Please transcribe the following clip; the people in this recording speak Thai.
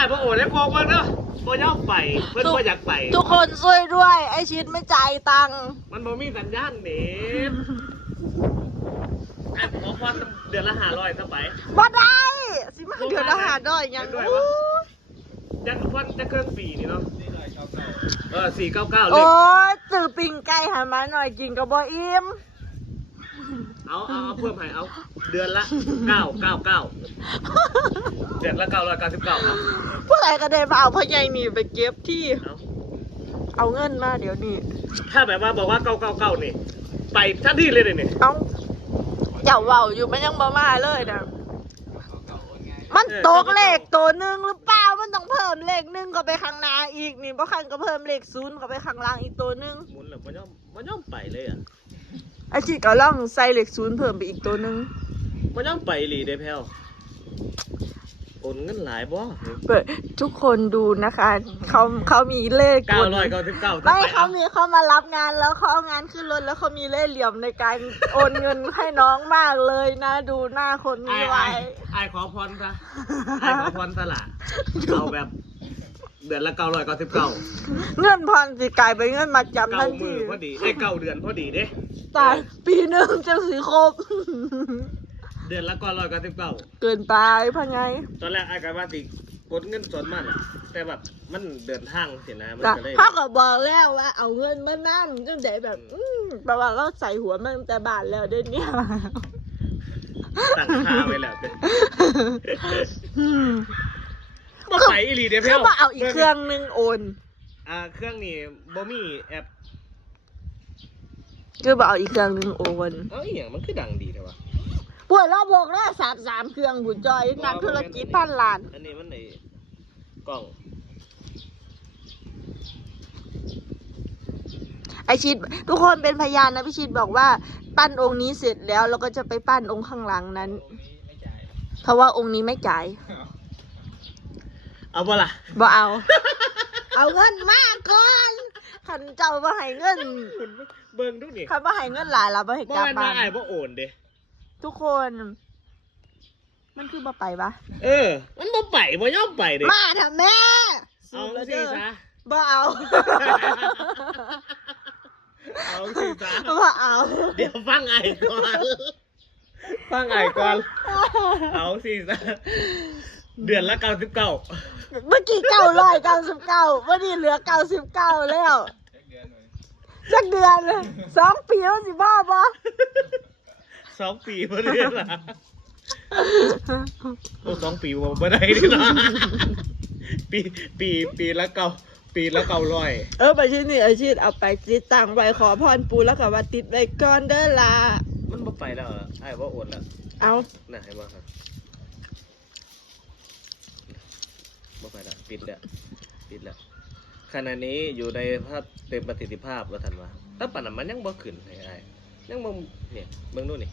อ้บ่โอนได้พอเบิ่งเด้อบ่ยอมไปเพิ่นบ่อยากไปทุกคนช่วยด้วยไอชิดไม่จ่ายตังค์มันบ่มีสัญญาณนี่ไอ้ขอพรเดือนละ500ซะไปบ่ได้สิมาเดือนละ500ยังจักพรจะเครื่องปีนี่เนาะ499เลยโอ้ยตื่นปิ่งไก่หามาหน่อยกินกับบ่อิ่มเอาเพิ่มให้เอาเดือนละ999เดือนละ999ครับผู้ใดก็ได้มาเอาพ่อใหญ่นี่ไปเก็บที่เอาเงินมาเดี๋ยวนี้ถ้าแบบว่าบอกว่า999นี่ไปทันทีเลยนี่เอาเจ้าเว้าอยู่มันยังบ่มาเลยนะมันตกเลขตัวหนึ่งหรือเปล่ามันต้องเพิ่มเลข1ก็ไปข้างหน้าอีกนี่บ่คันก็เพิ่มเลข0ก็ไปข้างล่างอีกตัวหนึ่งหมุนแล้วมันย่อมไปเลยอ่ะไอ้ที่ก็ล่องใส่เลข0เพิ่มไปอีกตัวหนึ่งมันย่อมไปหลีเด้แพ้วโอนเงินหลายบ่ทุกคนดูนะคะเขามีเลข999ไม่เขามารับงานแล้วเขาเอางานขึ้นรถแล้วเขามีเล่ห์เหลี่ยมในการโอนเงินให้น้องมากเลยนะดูหน้าคนนี้ไว้ไอ้ขอพรซะไอ้ขอพรซะล่ะเอาแบบเดือนละ999เงินพรสิกลายเป็นเงินมาจำทันทีพอดีไอ้9เดือนพอดีเด้ตายปีหนึ่งจะสิครบเดือนละ999เกินไปพังไงตอนแรกไอ้ก็ว่าสิกดเงินสดมันแต่แบบมันเดินทางเสียนะมันก็เลยเขาก็บอกแล้วว่าเอาเงินมานั่งจังไดแบบแปลว่าเราใส่หัวมันแต่บาทแล้วเดี๋ยวนี้ตั้งค่าไว้แล้วบ่ไปอีหลีเด้เพิ่นบ่เอาอีกเครื่องนึงโอนเครื่องนี้บ่มีแอปคือบ่เอาอีกเครื่องนึงโอนอีหยังมันคือดังดีแท้วะพวกเราบอกแล้ว3เครื่องบุญจอยนักธุรกิจพันล้านอันนี้มันในกล่องไอชิดทุกคนเป็นพยานนะพี่ชิดบอกว่าปั้นองค์นี้เสร็จแล้วเราก็จะไปปั้นองค์ข้างหลังนั้นเพราะว่าองค์นี้ไม่จ่ายเอาบ่ล่ะบ่เอา เอาเงินมาก่อนขันเจ้าบ่ให้เงินเบิ่งดูนี่ขันบ่ให้เงินหลายเราบ่ให้กลับบ้านบ่โอนเด้ทุกคนมันคือบ่ไปปะมันบ่ไปบ่ยอมไปเด้มาเถอะแม่เอาสิซะบ่เอา เอาสิซะบ่เอาเดี๋ยวฟังไอ้ก่อนเอาสิซะเดือนละ99เมื่อกี้999วันนี้เหลือ99แล้วจักเดือน2 ปีแล้วสิบ้าบ่2 ปีบ่ได้ล่ะโอ้2 ปีบ่ได้ดิล่ะปีละ900ไปที่นี่อาชีพเอาไปติดตั้งไว้ขอพรปูแล้วก็ว่าติดไว้ก่อนเด้อล่ะมันบ่ไปแล้วไอ้บ่โอนแล้วเอาน่ะให้บ่ครับบ่ไปแล้วปิดแล้วขณะนี้อยู่ในภาพเต็มประสิทธิภาพว่าท่านว่าแต่ปานนั้นมันยังบ่ขึ้นให้อ้ายยังบ่เนี่ยเบิ่งดูนี่